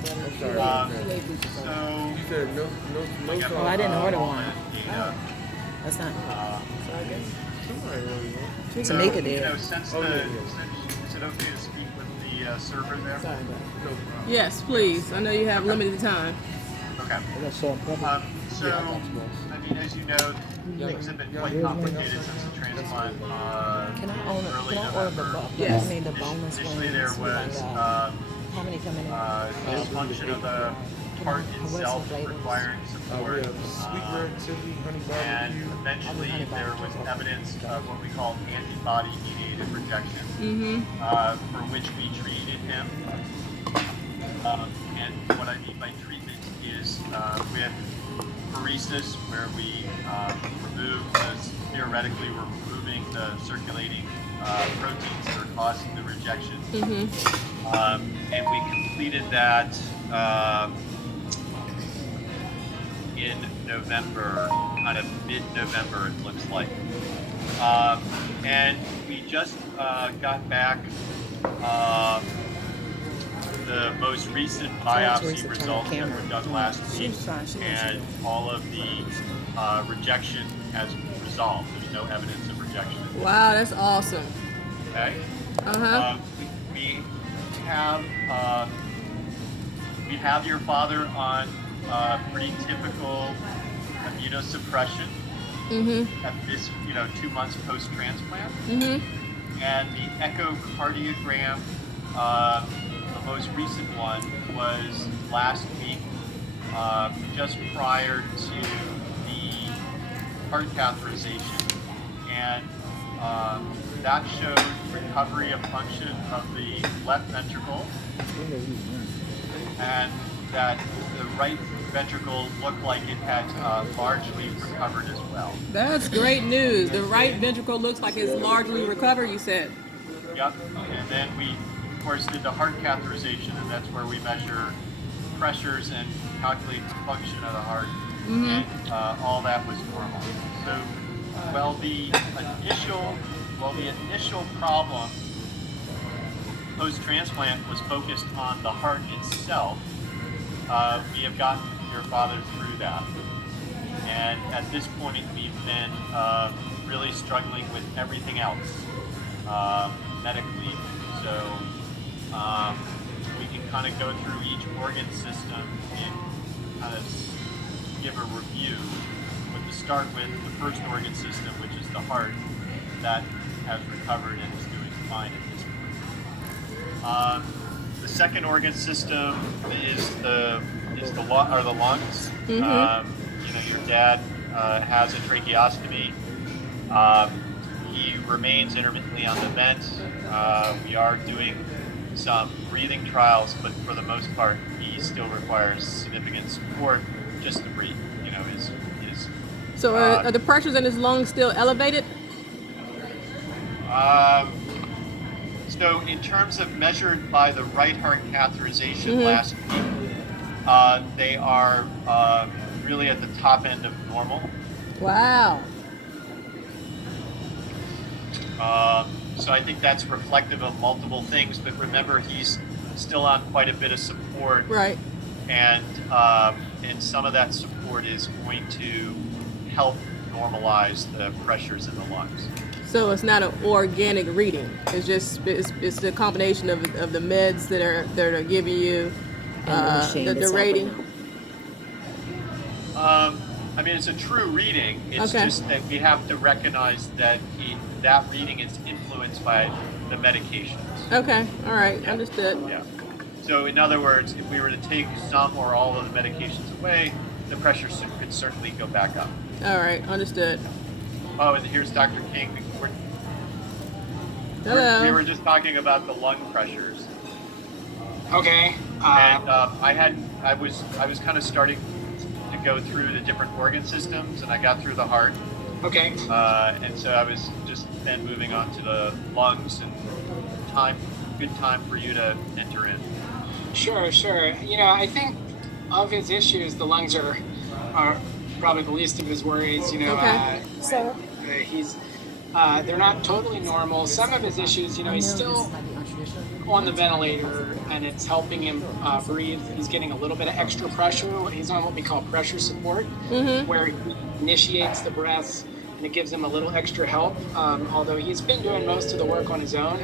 I'm sorry. So, You said no sauce. Oh, I didn't order one. Yeah. That's not. Somebody ordered one. Tamika did. Since Oh, the, yeah. is it okay to speak with the server there? No problem. Yes, please. I know you have limited time. Okay. So, I mean, as you know, things have been quite complicated since the transplant. Can I early order the November. Yes. I mean the bonus Initially, wings. there was How many coming in? dysfunction of the heart itself flavors? requiring We support. have sweet red chili, honey And barbecue. eventually, there was evidence of what we call antibody-mediated rejection, for which we treated him. And what I mean by treatment is with pheresis, where we theoretically we're removing the circulating proteins that are causing the rejection. And we completed that in November, kind of mid-November, it looks like. And we just got back the most recent biopsy results that were done last week, and all of the rejection has resolved. There's no evidence of rejection. Wow, that's awesome. Okay. We have your father on pretty typical immunosuppression at this 2 months post-transplant. And the echocardiogram, the most recent one, was last week, just prior to the heart catheterization, and that showed recovery of function of the left ventricle, and that the right ventricle looked like it had largely recovered as well. That's great news. The right ventricle looks like it's largely recovered, you said. Yep. And then we, of course, did the heart catheterization, and that's where we measure pressures and calculate the function of the heart, and all that was normal. So, well, the initial problem post-transplant was focused on the heart itself. We have gotten your father through that, and at this point we've been really struggling with everything else medically. So we can kind of go through each organ system and kind of give a review. But to start with, the first organ system, which is the heart, that has recovered and is doing fine at this point. The second organ system is the lungs. Your dad has a tracheostomy. He remains intermittently on the vent. We are doing some breathing trials, but for the most part, he still requires significant support just to breathe. So are the pressures in his lungs still elevated? So in terms of measured by the right heart catheterization last week, they are really at the top end of normal. Wow. So I think that's reflective of multiple things, but remember, he's still on quite a bit of support. Right. And some of that support is going to help normalize the pressures in the lungs. So it's not an organic reading. It's just it's the combination of the meds that are giving you the rating. I mean, it's a true reading. It's just that we have to recognize that that reading is influenced by the medications. Okay. All right. Yeah. Understood. Yeah. So in other words, if we were to take some or all of the medications away, the pressure could certainly go back up. All right. Understood. Oh, and here's Dr. King. Hello. We were just talking about the lung pressures. Okay. And I was kind of starting to go through the different organ systems, and I got through the heart. Okay. And so I was just then moving on to the lungs, and good time for you to enter in. Sure. I think of his issues, the lungs are probably the least of his worries. Okay. He's they're not totally normal. Some of his issues, he's still on the ventilator. and it's helping him breathe. He's getting a little bit of extra pressure. He's on what we call pressure support, where he initiates the breaths, and it gives him a little extra help. Although he's been doing most of the work on his own,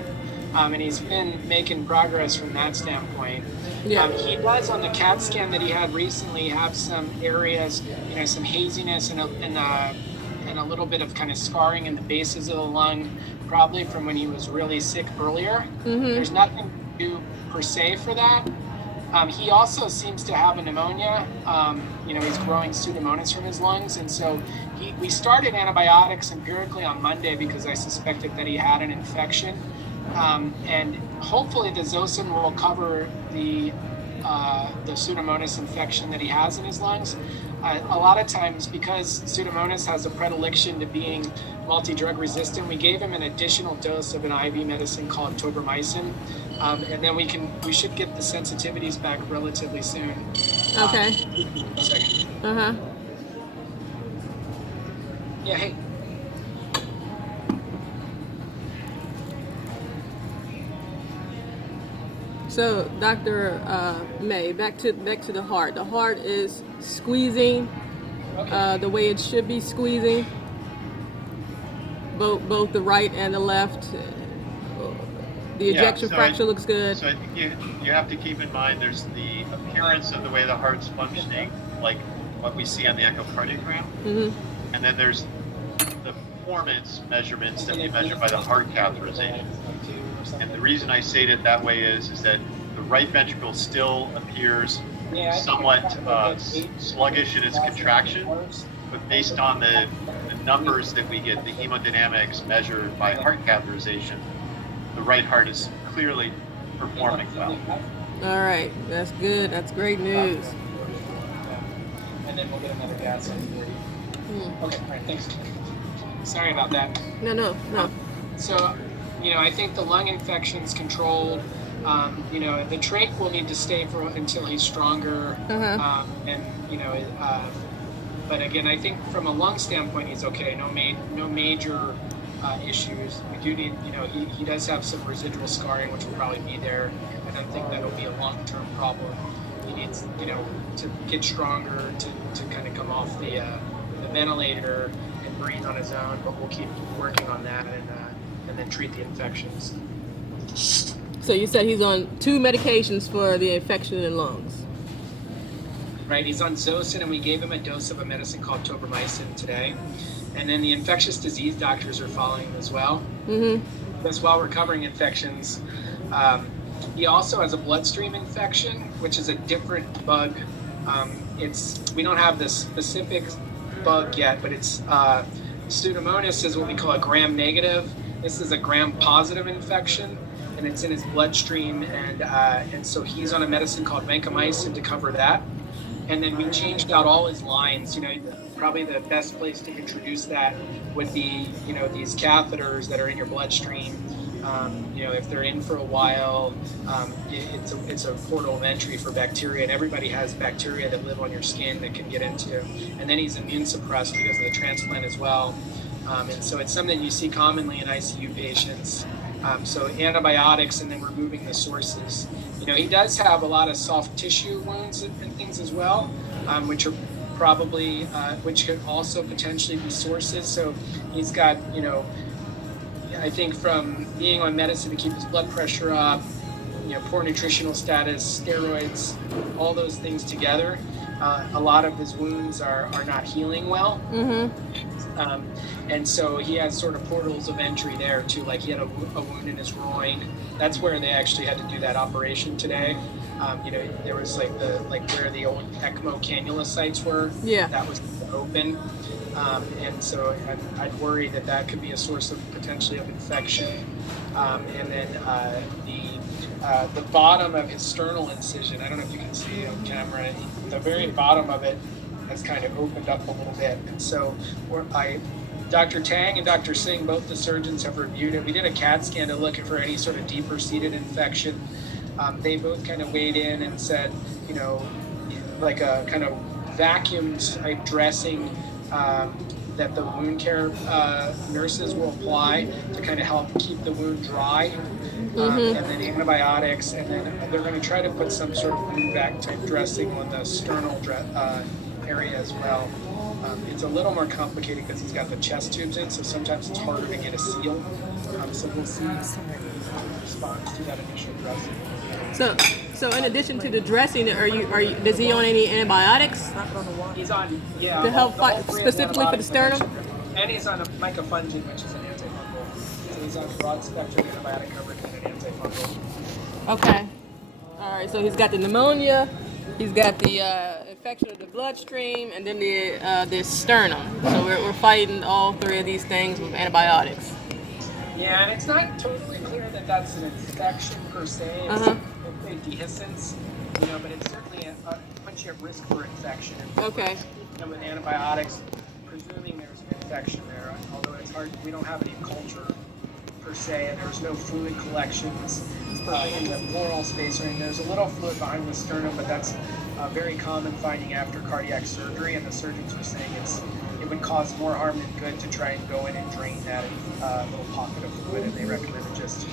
and he's been making progress from that standpoint. Yeah. He does, on the CAT scan that he had recently, have some areas, some haziness and a little bit of kind of scarring in the bases of the lung, probably from when he was really sick earlier. There's nothing to do per se for that. He also seems to have a pneumonia. He's growing Pseudomonas from his lungs, and so we started antibiotics empirically on Monday because I suspected that he had an infection. And hopefully the Zosyn will cover the Pseudomonas infection that he has in his lungs. A lot of times, because Pseudomonas has a predilection to being multi-drug resistant, we gave him an additional dose of an IV medicine called tobramycin, and then we should get the sensitivities back relatively soon. Okay. A second. Yeah. Hey. So, Dr. May, back to the heart. The heart is squeezing the way it should be squeezing. Both the right and the left. The ejection fraction looks good. So I think you have to keep in mind there's the appearance of the way the heart's functioning, like what we see on the echocardiogram, and then there's the performance measurements that we measure by the heart catheterization. And the reason I say it that way is that the right ventricle still appears somewhat sluggish in its contraction, but based on the numbers that we get, the hemodynamics measured by heart catheterization, the right heart is clearly performing well. All right, that's good. That's great news. And then we'll get another gas on for you. Okay, all right, thanks. Sorry about that. No. So, I think the lung infection's controlled. The trach will need to stay until he's stronger. But again, I think from a lung standpoint, he's okay. No major issues. We do need, he does have some residual scarring, which will probably be there. I don't think that'll be a long-term problem. He needs, to get stronger, to kind of come off the ventilator and breathe on his own. But we'll keep working on that and then treat the infections. So you said he's on 2 medications for the infection in lungs. Right, he's on Zosyn, and we gave him a dose of a medicine called tobramycin today. And then the infectious disease doctors are following him as well. Because while we're covering infections, he also has a bloodstream infection, which is a different bug. We don't have the specific bug yet, but it's Pseudomonas is what we call a gram-negative. This is a gram-positive infection, and it's in his bloodstream, and so he's on a medicine called vancomycin to cover that. And then we changed out all his lines. Probably the best place to introduce that would be, these catheters that are in your bloodstream. If they're in for a while, it's a portal of entry for bacteria, and everybody has bacteria that live on your skin that can get into. And then he's immune suppressed because of the transplant as well. And so it's something you see commonly in ICU patients. So antibiotics and then removing the sources. He does have a lot of soft tissue wounds and things as well, which are probably, which could also potentially be sources. So he's got, I think from being on medicine to keep his blood pressure up, poor nutritional status, steroids, all those things together, a lot of his wounds are not healing well. And so he has sort of portals of entry there too. Like he had a wound in his groin. That's where they actually had to do that operation today. There was like where the old ECMO cannula sites were. Yeah. That was open. And so I'd worry that could be a source of potentially of infection. And then the bottom of his sternal incision, I don't know if you can see it on camera, the very bottom of it has kind of opened up a little bit. And so Dr. Tang and Dr. Singh, both the surgeons, have reviewed it. We did a CAT scan to look for any sort of deeper seated infection. They both kind of weighed in and said, like a kind of vacuum type dressing that the wound care nurses will apply to kind of help keep the wound dry, and then antibiotics, and then they're going to try to put some sort of wound vac type dressing on the sternal area as well. It's a little more complicated because he's got the chest tubes in, so sometimes it's harder to get a seal. So we'll see response to that initial dressing. So in addition to the dressing, does he on any antibiotics He's on, yeah, to help the whole fight three specifically for the antibiotics sternum? and he's on a mycophenolate, which is an antifungal. So he's on broad spectrum antibiotic coverage and an antifungal. Okay. All right. So he's got the pneumonia, he's got the infection of the bloodstream, and then the sternum. So we're fighting all three of these things with antibiotics. Yeah, and it's not totally clear that that's an infection per se. It's a dehiscence, but it's certainly puts you at risk for infection. Okay. And with antibiotics, presuming there's an infection there, although it's hard, we don't have any culture per se, and there's no fluid collections in the pleural space. I mean, there's a little fluid behind the sternum, but that's very common finding after cardiac surgery, and the surgeons were saying it would cause more harm than good to try and go in and drain that little pocket of fluid, and they recommended just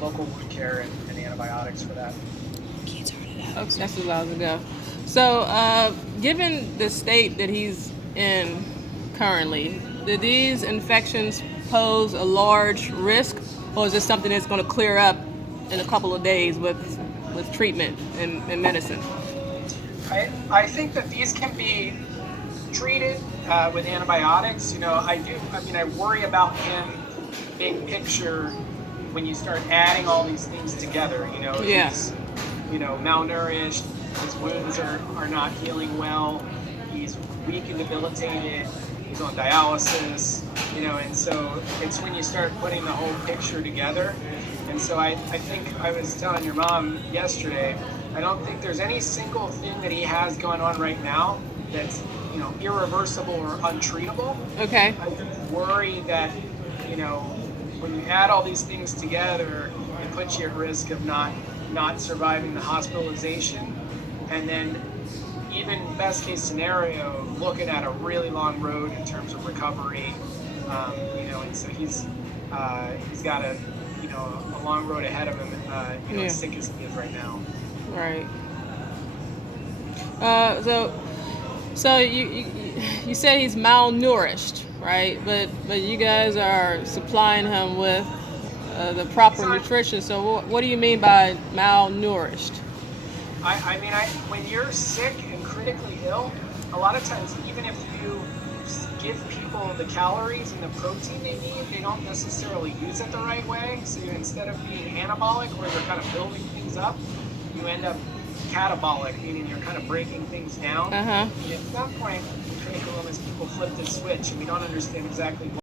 local wound care and antibiotics for that. Okay, that's a while ago. So, given the state that he's in currently, do these infections pose a large risk, or is this something that's going to clear up in a couple of days with treatment and medicine? I think that these can be treated with antibiotics. I worry about him big picture when you start adding all these things together. Yeah. He's, malnourished, his wounds are not healing well, he's weak and debilitated, he's on dialysis, and so it's when you start putting the whole picture together. And so I think I was telling your mom yesterday, I don't think there's any single thing that he has going on right now that's, irreversible or untreatable. Okay. I just worry that, when you add all these things together, it puts you at risk of not surviving the hospitalization. And then even best case scenario, looking at a really long road in terms of recovery, and so he's got a long road ahead of him, as sick as he is right now. Right. So you say he's malnourished, right? But you guys are supplying him with the proper nutrition. So what do you mean by malnourished? When you're sick and critically ill, a lot of times, even if you give people the calories and the protein they need, they don't necessarily use it the right way. So instead of being anabolic, where they're kind of building things up, you end up catabolic, meaning you're kind of breaking things down. And at that point, in critical illness, people flip the switch, and we don't understand exactly